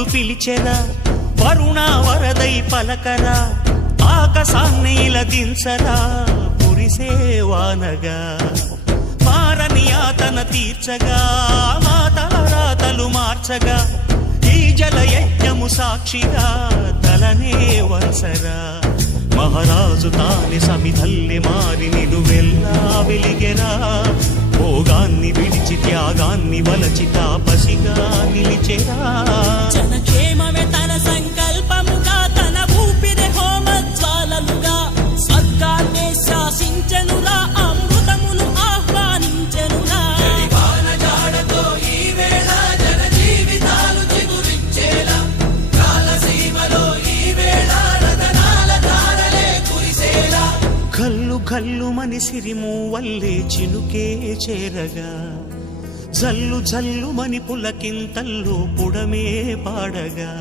వరుణుడు పిలిచెరా, వరుణ వరదై పలకరా, ఆకాశాన్ని ఇలదించరా కురిసేవానగా, మారని యాతన తీర్చగా, మాతారాతలు మార్చగా, ఈ జలయజ్ఞము సాక్షిగా తలనే వంచరా. మహారాజు తాని సమిధల్లె మారి నిలువెల్లా వెలిగెరా, భోగాన్ని విడిచి త్యాగాన్ని వలచి తాపసిగా నిలిచెరా. జనక్షేమమే తన సంకల్పముగా, తన ఊపిరి హోమజ్వాలలుగా, స్వర్గాన్నే శాసించెనురా, అమృతమును ఆహ్వానించెనురా. కల్లు కల్లు మని సిరిము వల్లే చినుకే చేరగా, జల్లు జల్లు మని పులకింతల్లు పుడమే పాడగా,